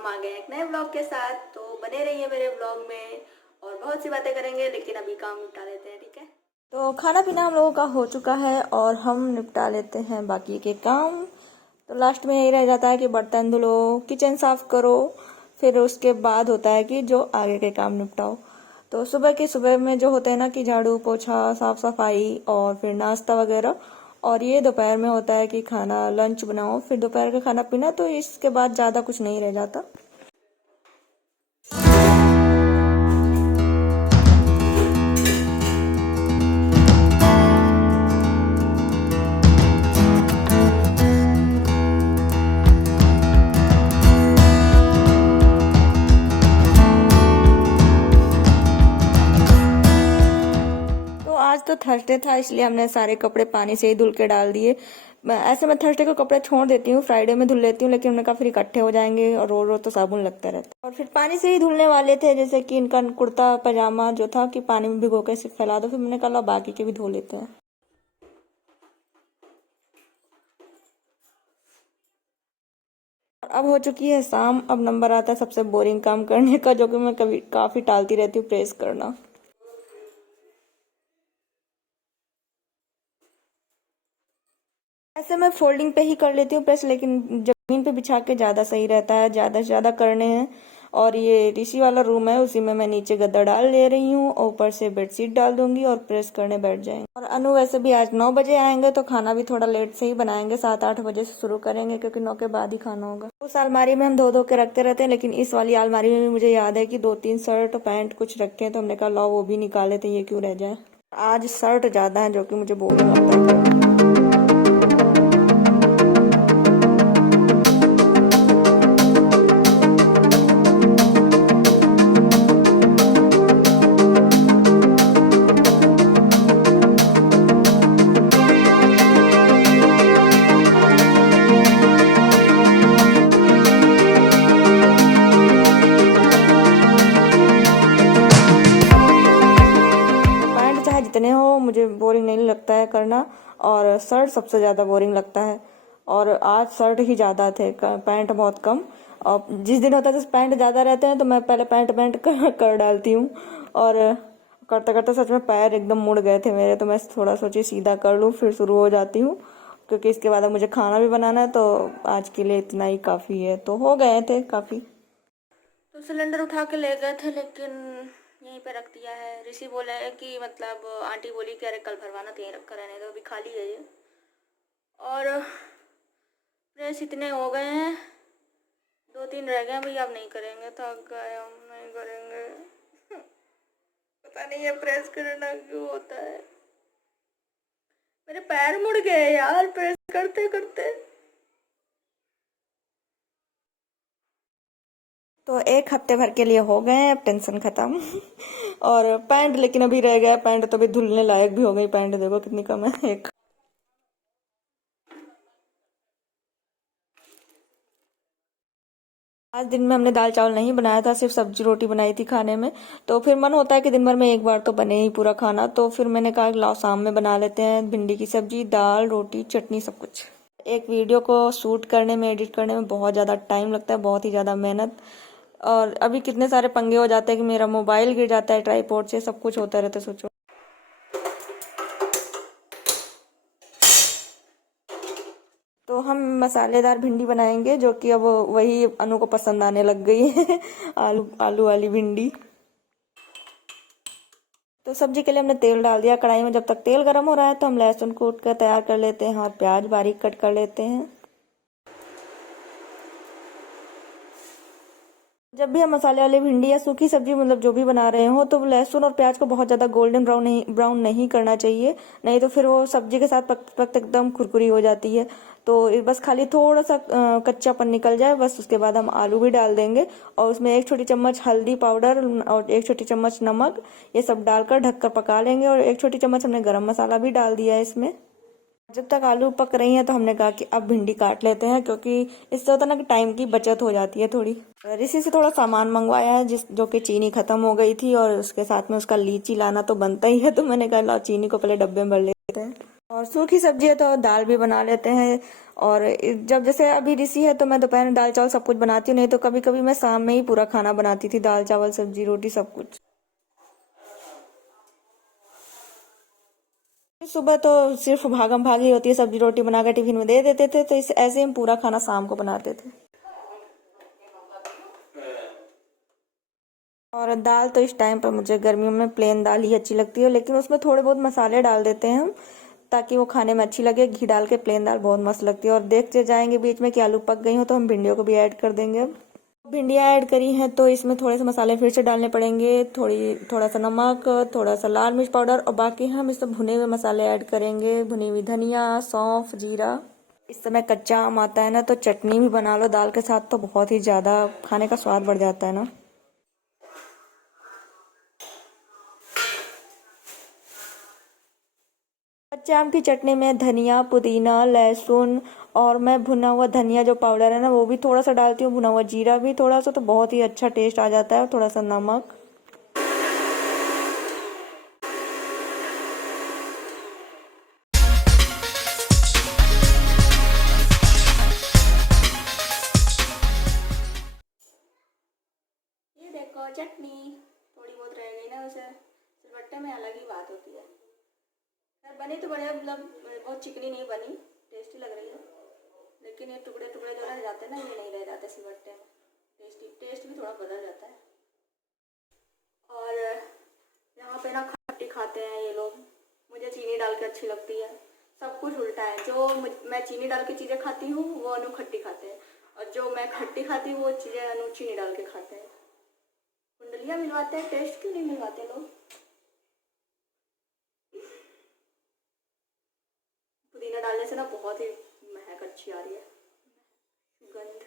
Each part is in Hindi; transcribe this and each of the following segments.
हम आ गए एक नए ब्लॉग के साथ, तो बने रहिए मेरे ब्लॉग में और बहुत सी बातें करेंगे, लेकिन अभी काम निपटा लेते हैं, ठीक है। तो खाना पीना हम लोगों का हो चुका है और हम निपटा लेते हैं बाकी के काम। तो लास्ट में यही रह जाता है कि बर्तन धुलो, किचन साफ करो, फिर उसके बाद होता है कि जो आगे के काम निपटाओ। तो सुबह में जो होते हैं ना कि झाड़ू पोछा साफ सफाई और फिर नाश्ता वगैरह, और ये दोपहर में होता है कि खाना लंच बनाओ, फिर दोपहर का खाना पीना। तो इसके बाद ज़्यादा कुछ नहीं रह जाता। आज तो थर्सडे था, इसलिए हमने सारे कपड़े पानी से ही धुल के डाल दिए। ऐसे मैं थर्सडे को कपड़े छोड़ देती हूँ, फ्राइडे में धुल लेती हूँ, लेकिन हमने कहा फिर इकट्ठे हो जाएंगे और रोज रोज तो साबुन लगता रहता है। और फिर पानी से ही धुलने वाले थे, जैसे कि इनका कुर्ता पजामा जो था कि पानी में भिगो के सिर्फ फैला दो, फिर मैंने कहा लो बाकी के भी धो लेते हैं। अब हो चुकी है शाम, अब नंबर आता है सबसे बोरिंग काम करने का, जो कि मैं कभी काफी टालती रहती हूँ, प्रेस करना। ऐसे मैं फोल्डिंग पे ही कर लेती हूँ प्रेस, लेकिन जमीन पे बिछा के ज्यादा सही रहता है, ज्यादा से ज्यादा करने हैं। और ये ऋषि वाला रूम है, उसी में मैं नीचे गद्दा डाल ले रही हूँ और ऊपर से बेडशीट डाल दूंगी और प्रेस करने बैठ जाएंगे। और अनु वैसे भी आज 9 बजे आएंगे, तो खाना भी थोड़ा लेट से ही बनाएंगे, 7-8 बजे से शुरू करेंगे, क्योंकि 9 के बाद ही खाना होगा। उस अलमारी में हम धो धो के रखते रहते हैं, लेकिन इस वाली अलमारी में भी मुझे याद है कि 2-3 शर्ट पैंट कुछ रखे हैं, तो हमने कहा लो वो भी निकाले थे, ये क्यों रह जाए। आज शर्ट ज्यादा है, जो कि मुझे बोरिंग लगता है। जितने हो मुझे बोरिंग नहीं लगता है करना, और शर्ट सबसे ज़्यादा बोरिंग लगता है। और आज शर्ट ही ज़्यादा थे, पैंट बहुत कम। और जिस दिन होता है तो पैंट ज़्यादा रहते हैं, तो मैं पहले पैंट कर डालती हूँ। और करते करते सच में पैर एकदम मुड़ गए थे मेरे, तो मैं थोड़ा सोची सीधा कर लूँ फिर शुरू हो जाती हूँ, क्योंकि इसके बाद मुझे खाना भी बनाना है। तो आज के लिए इतना ही काफ़ी है, तो हो गए थे काफ़ी। तो सिलेंडर उठा के ले गए थे, लेकिन यहीं पे रख दिया है। ऋषि बोला है कि मतलब आंटी बोली कि अरे कल भरवाना, तो यहीं रखा रहने दो, अभी खाली है ये। और प्रेस इतने हो गए हैं, 2-3 रह गए हैं भैया, अब नहीं करेंगे, थक गए हम, नहीं करेंगे। पता नहीं है प्रेस करना क्यों होता है, मेरे पैर मुड़ गए यार प्रेस करते करते। तो एक हफ्ते भर के लिए हो गए हैं, अब टेंशन खत्म। और पैंट लेकिन अभी रह गया, पैंट तो अभी धुलने लायक भी हो गई, पैंट देखो कितनी कम है एक। आज दिन में हमने दाल चावल नहीं बनाया था, सिर्फ सब्जी रोटी बनाई थी खाने में। तो फिर मन होता है कि दिन भर में एक बार तो बने ही पूरा खाना, तो फिर मैंने कहा लाओ शाम में बना लेते हैं, भिंडी की सब्जी दाल रोटी चटनी सब कुछ। एक वीडियो को शूट करने में एडिट करने में बहुत ज़्यादा टाइम लगता है, बहुत ही ज़्यादा मेहनत। और अभी कितने सारे पंगे हो जाते हैं कि मेरा मोबाइल गिर जाता है ट्राइपॉड से, सब कुछ होता रहता है, सोचो। तो हम मसालेदार भिंडी बनाएंगे, जो कि अब वही अनु को पसंद आने लग गई है। आलू आलू वाली भिंडी। तो सब्जी के लिए हमने तेल डाल दिया कढ़ाई में। जब तक तेल गर्म हो रहा है तो हम लहसुन कूट कर तैयार कर लेते हैं और प्याज बारीक कट कर लेते हैं। जब भी हम मसाले वाली भिंडी या सूखी सब्जी मतलब जो भी बना रहे हो, तो लहसुन और प्याज को बहुत ज्यादा गोल्डन ब्राउन नहीं करना चाहिए, नहीं तो फिर वो सब्जी के साथ पक पक एकदम कुरकुरी हो जाती है। तो बस खाली थोड़ा सा कच्चापन निकल जाए बस, उसके बाद हम आलू भी डाल देंगे और उसमें 1 छोटी चम्मच हल्दी पाउडर और 1 छोटी चम्मच नमक, ये सब डालकर ढककर पका लेंगे। और 1 छोटी चम्मच हमने गरम मसाला भी डाल दिया है इसमें। जब तक आलू पक रही हैं तो हमने कहा कि अब भिंडी काट लेते हैं, क्योंकि इससे होता है ना कि टाइम की बचत हो जाती है थोड़ी। ऋषि से थोड़ा सामान मंगवाया है, जो कि चीनी खत्म हो गई थी, और उसके साथ में उसका लीची लाना तो बनता ही है, तो मैंने कहा लो चीनी को पहले डब्बे में भर लेते हैं। और सूखी सब्जी है तो दाल भी बना लेते हैं। और जब जैसे अभी ऋषि है तो मैं दोपहर में दाल चावल सब कुछ बनाती हूँ, नहीं तो कभी कभी मैं शाम में ही पूरा खाना बनाती थी, दाल चावल सब्जी रोटी सब कुछ। सुबह तो सिर्फ भागम भागी होती है, सब्जी रोटी बनाकर टिफिन में दे देते थे, तो इस ऐसे ही हम पूरा खाना शाम को बनाते थे। और दाल तो इस टाइम पर मुझे गर्मियों में प्लेन दाल ही अच्छी लगती है, लेकिन उसमें थोड़े बहुत मसाले डाल देते हैं हम, ताकि वो खाने में अच्छी लगे। घी डाल के प्लेन दाल बहुत मस्त लगती है। और देखते जाएंगे बीच में कि आलू पक गई हो तो हम भिंडियों को भी ऐड कर देंगे। अब भिंडियाँ ऐड करी हैं तो इसमें थोड़े से मसाले फिर से डालने पड़ेंगे, थोड़ा सा नमक, थोड़ा सा लाल मिर्च पाउडर, और बाकी हम इसमें भुने हुए मसाले ऐड करेंगे, भुनी हुई धनिया, सौंफ, जीरा। इस समय कच्चा आम आता है ना, तो चटनी भी बना लो दाल के साथ तो बहुत ही ज्यादा खाने का स्वाद बढ़ जाता है ना। कच्चे आम की चटनी में धनिया, पुदीना, लहसुन, और मैं भुना हुआ धनिया जो पाउडर है ना वो भी थोड़ा सा डालती हूँ, भुना हुआ जीरा भी थोड़ा सा, तो बहुत ही अच्छा टेस्ट आ जाता है। और थोड़ा सा नमक। ये देखो चटनी थोड़ी बहुत रह गई ना, उसे सिलबट्टे में अलग ही बात होती है। यार बनी तो बढ़िया, मतलब बहुत चिकनी नहीं बनी, टेस्टी लग रही है, लेकिन ये टुकड़े टुकड़े जो रह जाते हैं ना, ये नहीं रह जाते सिलबट्टे में। टेस्ट भी थोड़ा बदल जाता है। और यहाँ पे ना खट्टी खाते हैं ये लोग, मुझे चीनी डाल के अच्छी लगती है। सब कुछ उल्टा है, जो मैं चीनी डाल के चीज़ें खाती हूँ वो अनु खट्टी खाते हैं, और जो मैं खट्टी खाती हूँ वो चीज़ें अनु चीनी डाल के खाते हैं। कुंडलियाँ मिलवाते हैं, टेस्ट क्यों नहीं मिलवाते लोग। पुदीना डालने से ना बहुत ही महक अच्छी आ रही है, गंध।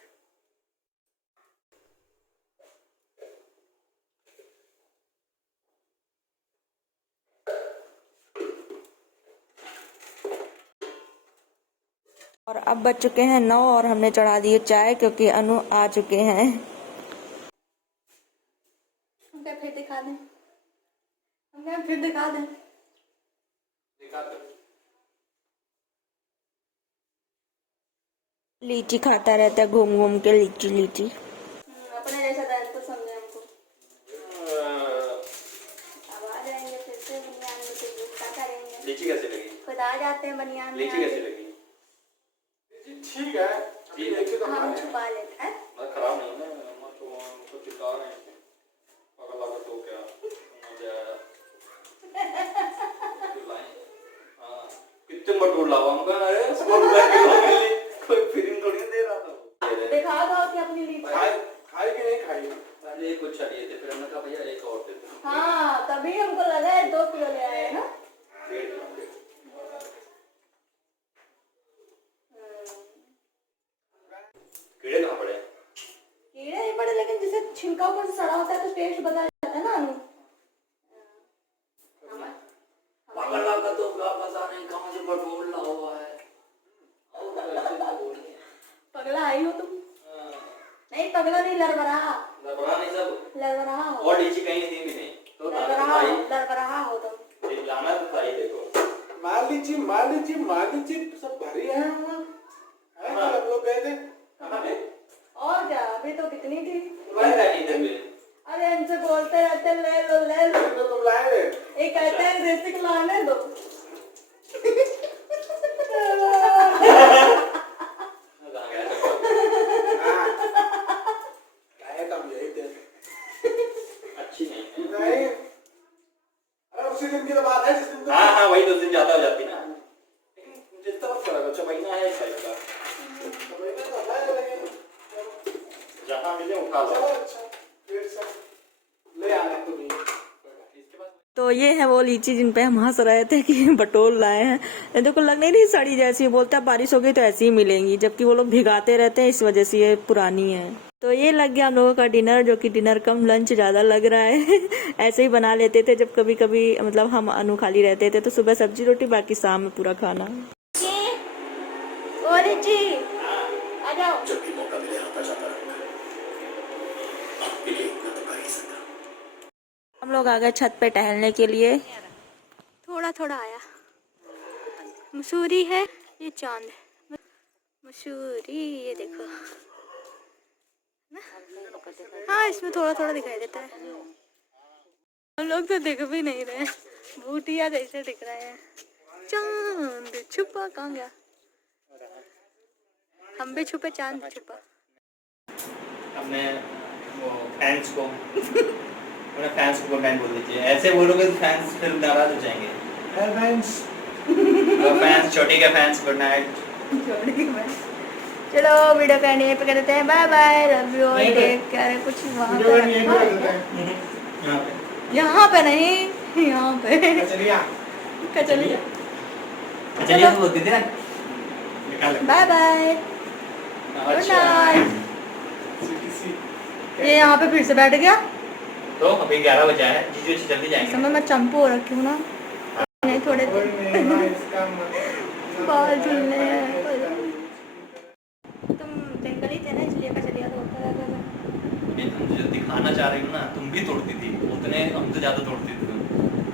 और अब बज चुके हैं 9 और हमने चढ़ा दिए चाय, क्योंकि अनु आ चुके हैं। हमको फिर दिखा दें, हमको फिर दिखा दें। लीची खाता रहता है घूम घूम के, लीची लीची। अपने जैसा डांस तो समझे हमको। अब आ जाएंगे फिर से बनियान में, तो गुस्सा करेंगे। लीची कैसे लगी? खुद आ जाते हैं बनियान में। लीची कैसे लगी? ठीक है, ठीक है, हम छुपा लेते हैं। खराब नहीं है ना, तो चिपका रहे हैं, पकड़ लगा तो क्या मजा आया। हाँ, कितने बटोर लाओ हमका, अरे स्कूल बैग के लिए कोई फिल्म थोड़ी दे रहा था। दिखा दो कि अपनी लीची खाई कि नहीं खाई। पहले एक कुछ चाहिए थे, फिर हमने कहा भैया एक और दे दो। हाँ, तभी हमको लगा है 2 किलो ले आए ना। कीड़े कहाँ पड़े? कीड़े नहीं पड़े, लेकिन जैसे छिलका ऊपर से सड़ा होता है तो टेस्ट बदल जाता है ना अनु। पगला का तो पता नहीं कहाँ से बटोर ला हुआ है। पगला आई हो तुम? नहीं पगला नहीं, लड़बड़ा। लड़बड़ा नहीं, सब लड़बड़ा हो। और लीची कहीं थी भी नहीं तो लड़बड़ा हो तुम। एक लाना तो भाई देखो, मार लीची सब भरी है वहाँ। हम लोग गए थे कहाँ पे? और क्या, अभी तो कितनी थी। अरे इनसे बोलते रहते ले लो तो तुम लाए थे। एक कहते हैं रेसिक लाने दो। अच्छी नहीं, अरे उसी दिन की तो बात है जिस दिन। हाँ वही 2 दिन ज्यादा हो जाती ना, लेकिन जितना वक्त करा, अच्छा महीना है इस साइड का, जहाँ मिले उठा लो। तो ये है वो लीची जिन पे हम हंस रहे थे कि बटोर लाए हैं। देखो लग नहीं रही सड़ी जैसी, बोलता है बारिश हो गई तो ऐसी ही मिलेंगी, जबकि वो लोग भिगाते रहते हैं, इस वजह से ये पुरानी है। तो ये लग गया हम लोगों का डिनर, जो कि डिनर कम लंच ज्यादा लग रहा है। ऐसे ही बना लेते थे जब कभी कभी, मतलब हम अनु खाली रहते थे तो सुबह सब्जी रोटी, बाकी शाम में पूरा खाना। आ जाओ। जब भी मौका मिले आता जाता रहूंगा। हम लोग आ गए छत पे टहलने के लिए, थोड़ा थोड़ा आया, मसूरी है, ये चांद है। मसूरी ये देखो ना? हाँ इसमें थोड़ा थोड़ा दिखाई देता है। हम लोग तो दिख भी नहीं रहे, भूतिया जैसे दिख रहे हैं। चांद छुपा कहाँ गया? हम भी छुपे, चांद छुपा। अपने वो फैंस को अपने फैंस को कमेंट बोल दीजिए, ऐसे बोलोगे तो फैंस फिर नाराज हो जाएंगे। फैंस फैंस छोटी के फैंस गुड नाइट। चलो वीडियो का एंड पे कर देते हैं। Bye bye, love you all, take care. कुछ वहाँ पे यहाँ पे नहीं, यहाँ पे कचलिया चलिए तो बोलती थी ना। Bye bye, good night. ये यहाँ पे फिर से बैठ गया। तो अभी 11 बजा है, जीजू जल्दी जाएंगे। समय मैं चंपू हो रखी हूँ ना, नहीं थोड़े बाल झुलने हैं। तुम जंगली थे ना, इसलिए कचलिया तो होता रहता था। तुम जो दिखाना चाह रही हो ना, तुम भी तोड़ती थी उतने, हमसे ज्यादा तोड़ती थी तुम।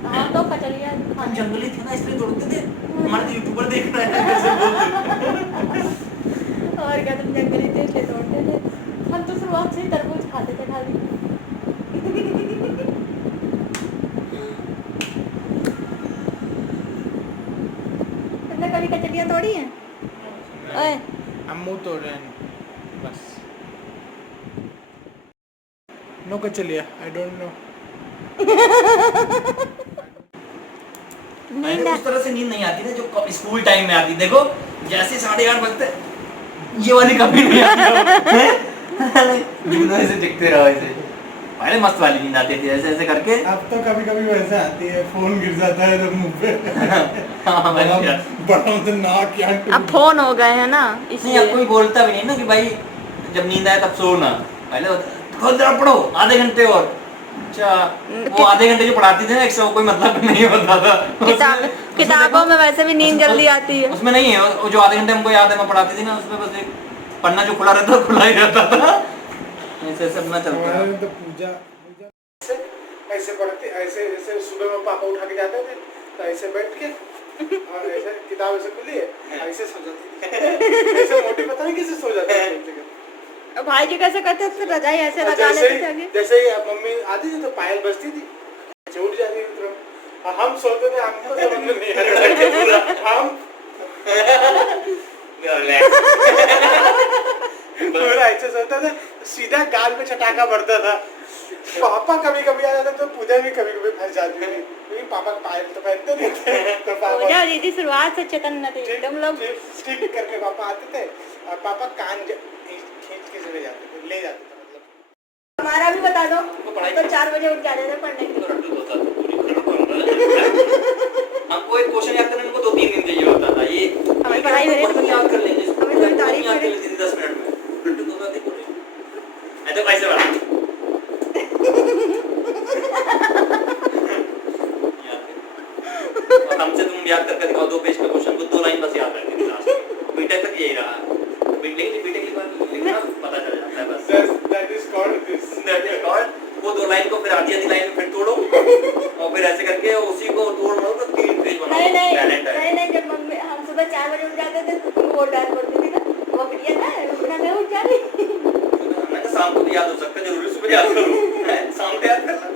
हाँ तो कचलिया हम जंगली थे ना इसलिए तोड़ते थे। हमारे तो यूट्यूबर देख रहे हैं कैसे बोलते। और क्या, तुम जंगली थे इसलिए तोड़ते थे। हम तो शुरुआत से ही तरबूज खाते थे खाली। तुमने कभी कचलियाँ तोड़ी हैं? ओए हम मुंह तोड़ रहे हैं बस। नो कचलिया, आई डोंट नो। मैंने उस तरह से नींद नहीं आती ना जो स्कूल टाइम में आती। देखो जैसे 8:30 बजते ये वाली कभी नहीं आती। जुनों ऐसे दिखते रहो ऐसे। पहले मस्त वाली नींद आती थी ऐसे ऐसे करके। अब तो कभी कभी वैसे आती है, फोन गिर जाता है तो मुंह पे। हाँ बड़ा तो नाक यहाँ अब फोन हो गए हैं ना, इसलिए अब कोई बोलता भी नहीं ना कि भाई जब नींद आए तब सोना। पहले थोड़ा देर पढ़ो, आधे घंटे और। अच्छा वो आधे घंटे जो पढ़ाती थी ना एक कोई मतलब नहीं होता था। किताबों में वैसे भी नींद जल्दी आती है। उसमें नहीं है वो जो आधे घंटे हमको याद है मैं पढ़ाती थी ना, उसमें बस एक पन्ना जो खुला रहता खुला ही रहता था। ऐसे सब ना चलता है। तो पूजा ऐसे पढ़ते, ऐसे ऐसे सुबह में पापा उठा के जाते थे तो ऐसे बैठ के और ऐसे किताब ऐसे खुली है ऐसे सो जाती थी। ऐसे मोटी पता नहीं कैसे सो जाती है। भाई जी कैसे करते थे? रजाई ऐसे लगा लेते थे आगे। जैसे ही मम्मी आती थी तो पायल बजती थी, उठ जाती थी तुरंत। हम सोते थे, हमको समझ में नहीं आता। हम पूरा ऐसे सोता था, सीधा गाल पे चटाका पड़ता था। पापा कभी कभी आ जाते तो पूजा भी कभी कभी फंस जाती थी क्योंकि पापा पायल तो पहनते नहीं थे। तो पूजा दीदी शुरुआत से चेतन थी, तुम लोग ठीक करके पापा आते थे और पापा कान खींच के ले जाते थे मतलब। हमारा भी बता दो। तो 4 बजे उठ जाते थे पढ़ने के लिए। हमको एक क्वेश्चन याद करने को 2-3 दिन चाहिए होता था। ये हमें पढ़ाई में याद कर लेंगे, हमें थोड़ी तारीफ याद कर लेंगे 10 मिनट में। ऐसे कैसे बात हमसे तुम याद करके दिखाओ 2 पेज का क्वेश्चन को 2 लाइन बस याद रखनी थी लास्ट में। बीटेक तक यही रहा। बीटेक के बाद लिखना पता चल जाता है बस। दैट इज कॉल्ड वो 2 लाइन को फिर आधी लाइन में फिर तोड़ो और फिर ऐसे करके उसी को तोड़ लो तो 3 पेज बनाओ। नहीं जब मम्मी हम सुबह 4 बजे उठ जाते थे तो तुम वो डाल पड़ती थी ना, वो बढ़िया ना उठना नहीं उठ जा रही। मैं तो शाम को भी याद हो सकता है, जरूरी सुबह याद करूं। शाम को याद करना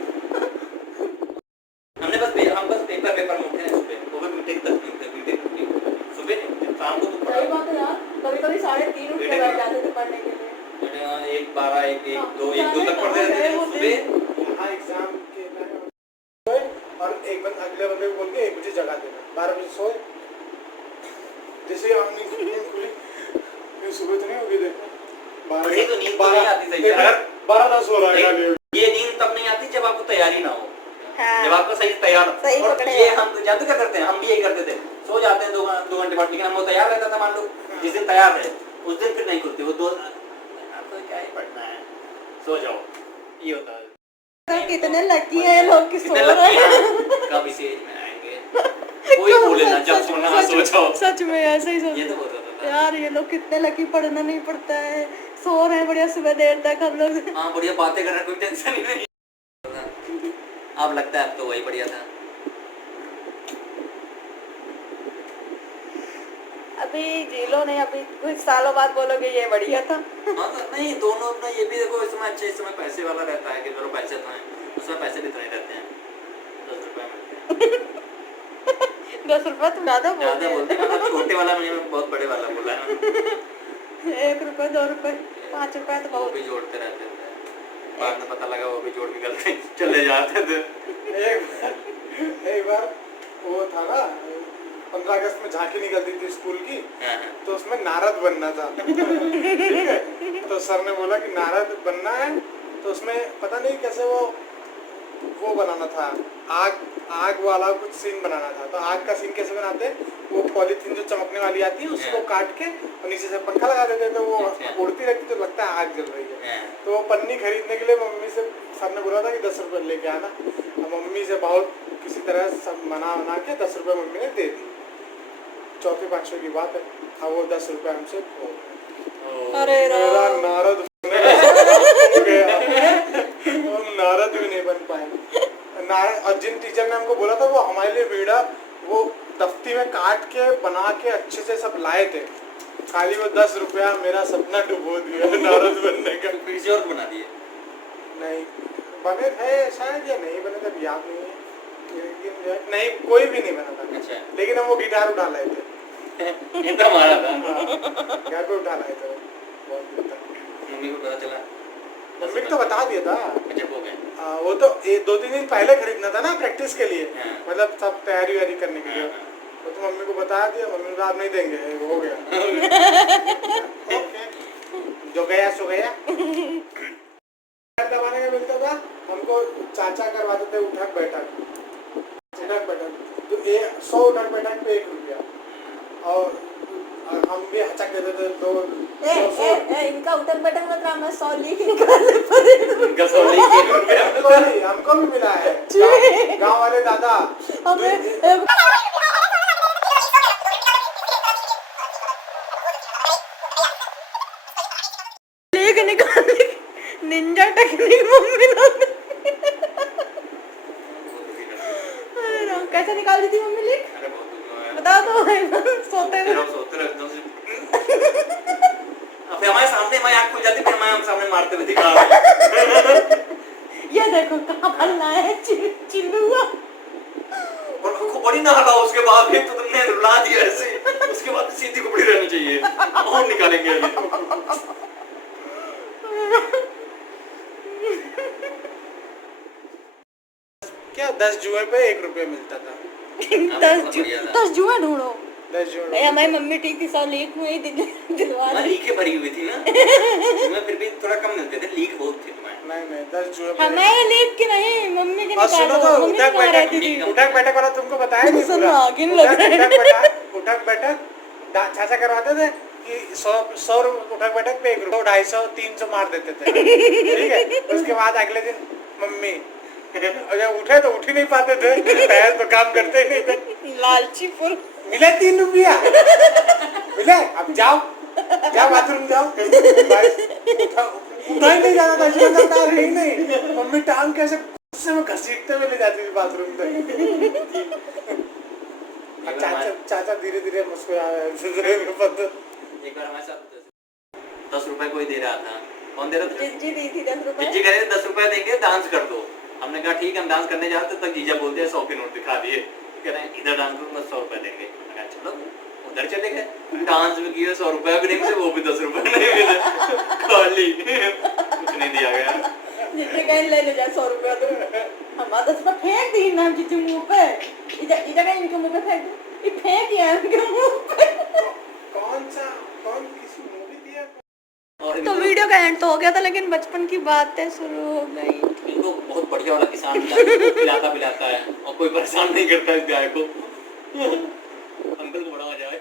हमने बस पेपर में उठे हैं सुबह, वो भी बीटेक तक सुबह नहीं शाम को तो सही बात है यार, कभी-कभी 3:30 उठ के बैठ जाते थे पढ़ने के लिए। 1:12 1 2 तक पढ़ते रहते थे सुबह। हाँ एग्जाम के टाइम और एक बंद अगले बंदे को बोल के 1 बजे जगा देना, 12 बजे सोए। जैसे ही आपने नींद खुली फिर सुबह तो नहीं होगी, देखो 12 तो नींद नहीं आती सही से। अगर 12-10 हो रहा है ये नींद तब नहीं आती जब आपको तैयारी ना हो। हाँ। जब आपको सही तैयार सही और पकड़े ये हम जानते क्या करते हैं, हम भी यही करते थे, सो जाते हैं 2 घंटे बाद, लेकिन हम वो तैयार रहता था। मान लो जिस दिन तैयार है उस दिन फिर नहीं करते वो 2 आपको क्या ही पढ़ना है, सो जाओ, ये होता है। तो कितने लकी हैं लोग कि सो रहे हैं। कब इस एज में आएंगे कोई बोले ना जब सोना सो जाओ। सच में ऐसे ही ये तो होता था यार, ये लोग कितने लकी, पढ़ना नहीं पड़ता है, सो रहे हैं बढ़िया सुबह देर तक हम लोग। हाँ बढ़िया बातें कर रहे हैं, कोई टेंशन ही नहीं। अब लगता है अब तो वही बढ़िया था। अभी जी लो नहीं, अभी कुछ सालों बाद बोलोगे ये बढ़िया था। हाँ तो नहीं, दोनों अपना ये भी देखो, इस समय अच्छे, इस समय पैसे वाला रहता है कि चलो पैसे तो हैं, उसमें पैसे भी इतने रहते हैं, 10 रुपये मिलते हैं। 10 रुपए तो ज्यादा ज़्यादा बोलते हैं, मतलब छोटे वाला मैंने बहुत बड़े वाला बोला है ना। 1 रुपए 2 रुपए 5 रुपए तो वो बहुत। भी जोड़ते रहते थे, बाद में पता लगा वो भी जोड़ के गलती चले जाते थे। एक बार वो था ना, 15 अगस्त में झांकी निकलती थी स्कूल की, तो उसमें नारद बनना था। ठीक है, तो सर ने बोला कि नारद बनना है, तो उसमें पता नहीं कैसे वो बनाना था, आग वाला कुछ सीन बनाना था। तो आग का सीन कैसे बनाते, वो पॉलीथीन जो चमकने वाली आती है उसको काट के और नीचे से पंखा लगा देते, तो वो उड़ती रहती, तो लगता है आग जल रही है। तो वो पन्नी खरीदने के लिए मम्मी से सर ने बोला था कि 10 रुपये लेके आना। मम्मी से बहुत किसी तरह सब मना के 10 रुपये मम्मी ने दे दी। चौथे पांचवे की बात है, अब वो 10 रुपये हमसे खो गए। अरे मेरा नारद हम नारद भी नहीं बन पाए। नारद, और जिन टीचर ने हमको बोला था वो हमारे लिए वीड़ा वो दफ्ती में काट के बना के अच्छे से सब लाए थे, खाली वो 10 रुपया मेरा सपना डुबो दिया नारद बनने का। किसी और बना दिए? नहीं बने थे शायद, या नहीं बने थे, याद नहीं है, लेकिन नहीं कोई भी नहीं बना था। अच्छा। लेकिन हम वो गिटार उठा लाए थे। ये तो हमारा था। गिटार को उठा लाए थे, बहुत दूर तक। मम्मी को पता चला? मम्मी को तो बता दिया था। अच्छा, हो गए। वो तो 2-3 दिन पहले खरीदना था ना प्रैक्टिस के लिए, हाँ। मतलब सब तैयारी वैयारी करने के लिए। वो तो मम्मी को बता दिया, मम्मी आप नहीं देंगे, हो गया। ओके, जो गया सो गया। दबाने का मिलता था हमको, चाचा करवाते थे उठक बैठक। तो 100 उठक बैठक पे 1 रुपया, और हम भी हचक देते थे 200। इनका उठक बैठक में ड्रामा 100 लिख निकालने पड़े। हमको भी मिला है, गांव वाले दादा हमें लेके निकालने निंजा टेक्निक मम्मी ने। अरे राम, कैसे निकाल दी थी मम्मी लिख? बता दो। सोते हुए फिर हमारे सामने हमारी आँख खुल जाती, फिर हमारे सामने मारते हुए दिखा। ये देखो कहाँ फलना है चिल्लुआ। और खोपड़ी ना हटाओ, उसके बाद फिर तो तुमने रुला दिया ऐसे, उसके बाद सीधी खोपड़ी रहनी चाहिए, और निकालेंगे अभी। क्या 10 जुए पे 1 रुपया मिलता था। 10 जुए ढूंढो। 10 जुए हमारी मम्मी ठीक थी, 100 लीक हुई दिलवा दी। लीकें भरी हुई थी ना, उसमें फिर भी थोड़ा कम मिलते थे, लीक बहुत थी तुम्हारे। नहीं 10 जुए पे। हमारे लीक की नहीं, मम्मी की और सुनो तो, मम्मी उठक कहाँ रहती थी? बैठक वाला तुमको बताया नहीं सुनो, पूरा। आगिन लग रहा है। उठक बैठक चाचा करवाते थे कि 100 उठक बैठक पे 1 रुपया, 250 300 मार देते थे। ठीक है, उसके बाद अगले दिन मम्मी जब उठे तो उठ ही नहीं पाते थे, पैर तो काम करते ही नहीं थे। लालची फुल। मिले 3 रुपया मिले, अब जाओ बाथरूम जाओ। उठा ही नहीं जाता था, है ही नहीं। मम्मी टांग कैसे गुस्से में घसीटते हुए ले जाती थी बाथरूम तक। चाचा धीरे धीरे मुस्कुराया। एक बार हमारे साथ 10 रुपए कोई दे रहा था, कौन दे रहा था? जिज्जी दी थी 10 रुपए। जिज्जी कह रहे 10 रुपए देंगे, डांस कर दो। हमने कहा ठीक है, हम डांस करने जाते, तक जीजा बोलते हैं 100 के नोट दिखा दिए, कह रहे हैं इधर डांस करो 100 रुपए देंगे। चलो उधर चले गए, डांस भी किया, 100 रुपए भी नहीं मिले, वो भी 10 रुपए नहीं मिले, खाली कुछ नहीं दिया गया। जिज्जी कहीं ले जा 100 रुपया दो, हम 10 रुपए फेंक दी ना जिज्जी मुंह पे। इधर कहीं इनके मुंह पे फेंक दो, ये फेंक दिया इनके मुंह पे। कौन किसी मूवी दिया? तो वीडियो का एंड तो हो गया था, लेकिन बचपन की बातें शुरू हो गई। इनको बहुत बढ़िया वाला किसान खिलाता पिलाता है और कोई परेशान नहीं करता इस गाय को। अंकल को बड़ा मजा आया।